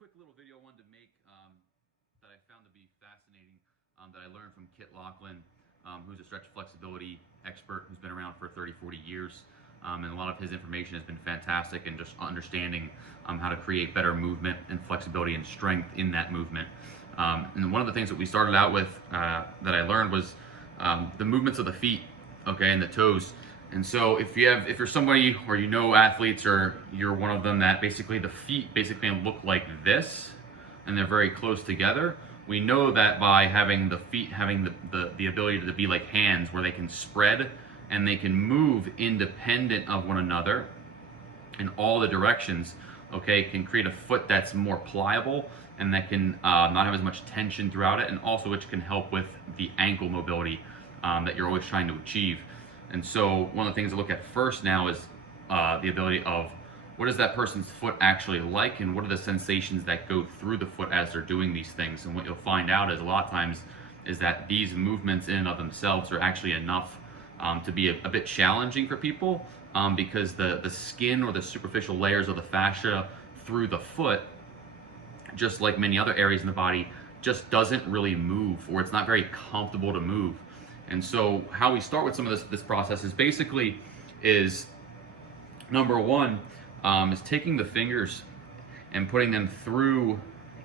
quick little video I wanted to make that I found to be fascinating that I learned from Laughlin, who's a stretch flexibility expert who's been around for 30, 40 years. And a lot of his information has been fantastic in just understanding how to create better movement and flexibility and strength in that movement. And one of the things that we started out with that I learned was the movements of the feet, okay, and the toes. And so if you're somebody or you know athletes or you're one of them that basically the feet basically look like this and they're very close together, we know that by having the feet having the ability to be like hands where they can spread and they can move independent of one another in all the directions, okay, can create a foot that's more pliable and that can not have as much tension throughout it, and also which can help with the ankle mobility that you're always trying to achieve. And so one of the things to look at first now is the ability of what is that person's foot actually like and what are the sensations that go through the foot as they're doing these things. And what you'll find out is a lot of times is that these movements in and of themselves are actually enough to be a bit challenging for people because the skin or the superficial layers of the fascia through the foot, just like many other areas in the body, just doesn't really move, or it's not very comfortable to move. And so how we start with some of this process is basically number one is taking the fingers and putting them through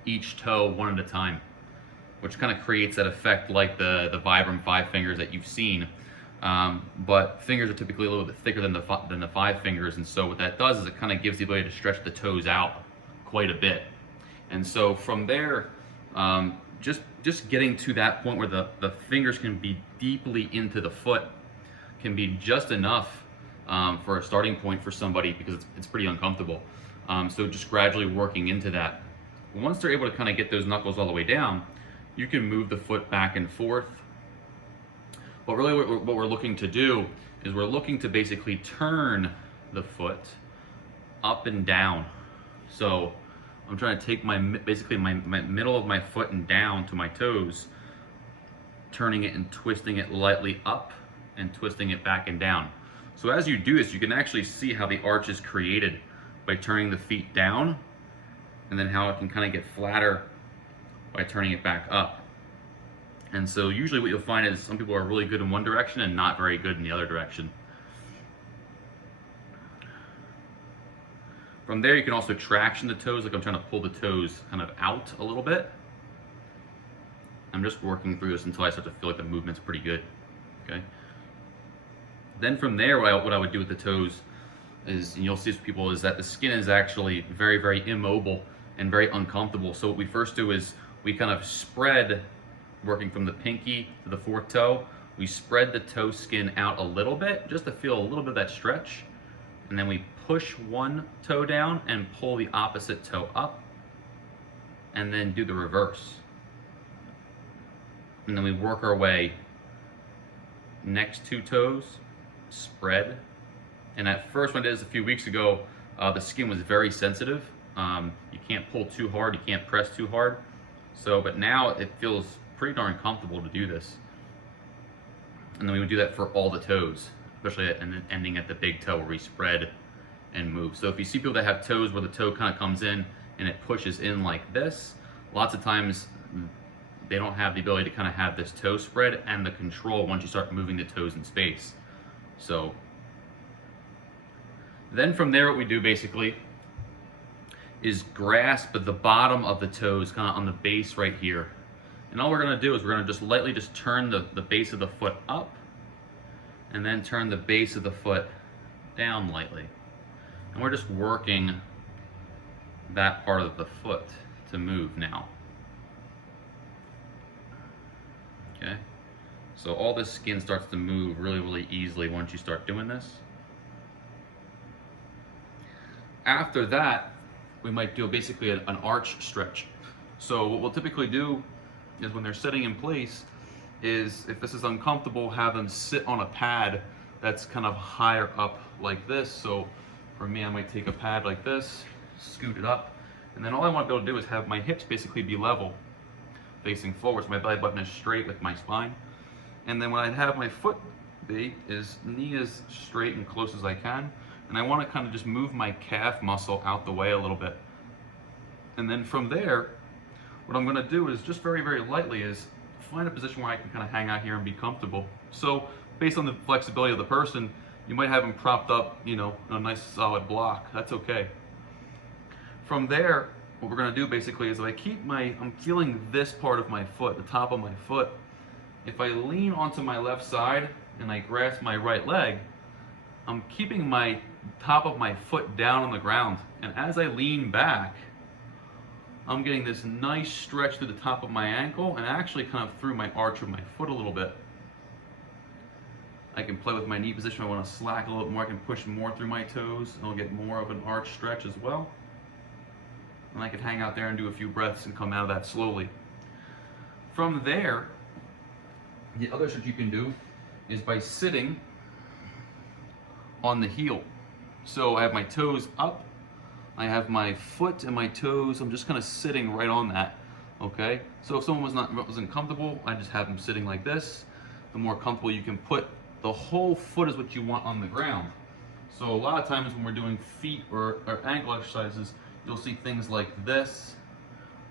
each toe one at a time, which kind of creates that effect like the Vibram 5 fingers that you've seen. But fingers are typically a little bit thicker than the 5 fingers, and so what that does is it kind of gives the ability to stretch the toes out quite a bit. And so from there, just getting to that point where the fingers can be deeply into the foot can be just enough for a starting point for somebody because it's pretty uncomfortable. So just gradually working into that. Once they're able to kind of get those knuckles all the way down, you can move the foot back and forth. But really what we're looking to do is we're looking to basically turn the foot up and down. So I'm trying to take basically my middle of my foot and down to my toes, turning it and twisting it lightly up and twisting it back and down. So as you do this, you can actually see how the arch is created by turning the feet down, and then how it can kind of get flatter by turning it back up. And so usually what you'll find is some people are really good in one direction and not very good in the other direction. From there, you can also traction the toes, like I'm trying to pull the toes kind of out a little bit. I'm just working through this until I start to feel like the movement's pretty good, okay? Then from there, what I would do with the toes is, and you'll see with people, is that the skin is actually very, very immobile and very uncomfortable. So what we first do is we kind of spread, working from the pinky to the fourth toe, we spread the toe skin out a little bit, just to feel a little bit of that stretch. And then we push one toe down and pull the opposite toe up, and then do the reverse. And then we work our way next 2 toes, spread. And at first, when I did this a few weeks ago, the skin was very sensitive. You can't pull too hard, you can't press too hard. So, but now it feels pretty darn comfortable to do this. And then we would do that for all the toes, especially ending at the big toe where we spread and move. So if you see people that have toes where the toe kind of comes in and it pushes in like this, lots of times they don't have the ability to kind of have this toe spread and the control once you start moving the toes in space. So then from there, what we do basically is grasp at the bottom of the toes kind of on the base right here. And all we're going to do is we're going to just lightly just turn the base of the foot up and then turn the base of the foot down lightly. And we're just working that part of the foot to move now. Okay? So all this skin starts to move really, really easily once you start doing this. After that, we might do basically an arch stretch. So what we'll typically do is when they're sitting in place is, if this is uncomfortable, have them sit on a pad that's kind of higher up like this. So for me, I might take a pad like this, scoot it up, and then all I want to be able to do is have my hips basically be level, facing forward, so my belly button is straight with my spine. And then what I have my foot be is knee as straight and close as I can, and I want to kind of just move my calf muscle out the way a little bit. And then from there, what I'm gonna do is just very, very lightly is find a position where I can kind of hang out here and be comfortable. So based on the flexibility of the person, you might have them propped up, you know, in a nice solid block. That's okay. From there, what we're gonna do basically is if I keep I'm feeling this part of my foot, the top of my foot. If I lean onto my left side and I grasp my right leg, I'm keeping my top of my foot down on the ground. And as I lean back, I'm getting this nice stretch through the top of my ankle and actually kind of through my arch of my foot a little bit. I can play with my knee position. If I want to slack a little bit more, I can push more through my toes and I'll get more of an arch stretch as well. And I can hang out there and do a few breaths and come out of that slowly. From there, the other stretch you can do is by sitting on the heel. So I have my toes up, I have my foot and my toes, I'm just kind of sitting right on that, okay? So if someone wasn't comfortable, I just have them sitting like this. The more comfortable you can put, the whole foot is what you want on the ground. So a lot of times when we're doing feet or ankle exercises, you'll see things like this,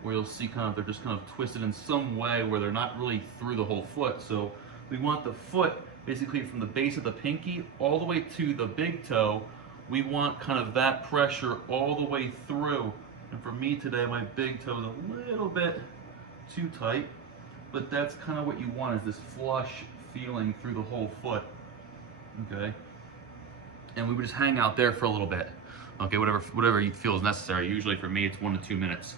where you'll see they're just kind of twisted in some way where they're not really through the whole foot. So we want the foot basically from the base of the pinky all the way to the big toe. We want kind of that pressure all the way through. And for me today, my big toe is a little bit too tight, but that's kind of what you want, is this flush feeling through the whole foot, okay? And we would just hang out there for a little bit, okay? Whatever you feel is necessary. Usually for me, it's 1 to 2 minutes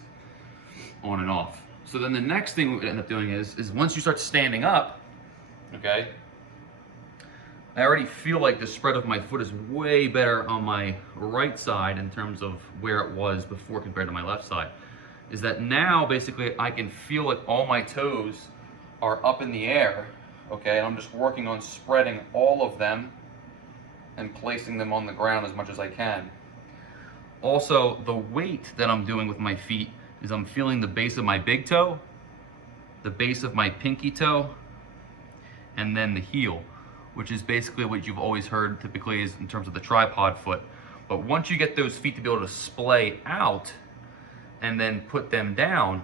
on and off. So then the next thing we end up doing is once you start standing up, okay, I already feel like the spread of my foot is way better on my right side in terms of where it was before compared to my left side. Is that now basically I can feel like all my toes are up in the air, okay, and I'm just working on spreading all of them and placing them on the ground as much as I can. Also, the weight that I'm doing with my feet is I'm feeling the base of my big toe, the base of my pinky toe, and then the heel, which is basically what you've always heard typically is in terms of the tripod foot. But once you get those feet to be able to splay out and then put them down,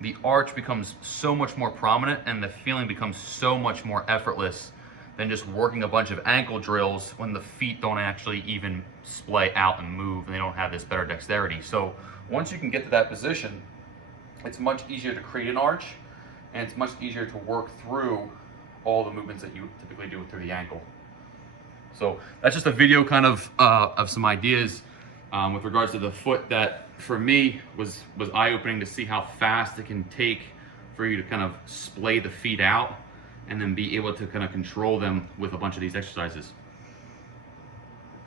the arch becomes so much more prominent and the feeling becomes so much more effortless than just working a bunch of ankle drills when the feet don't actually even splay out and move and they don't have this better dexterity. So once you can get to that position, it's much easier to create an arch and it's much easier to work through all the movements that you typically do through the ankle. So that's just a video kind of some ideas with regards to the foot that for me was eye-opening to see how fast it can take for you to kind of splay the feet out and then be able to kind of control them with a bunch of these exercises.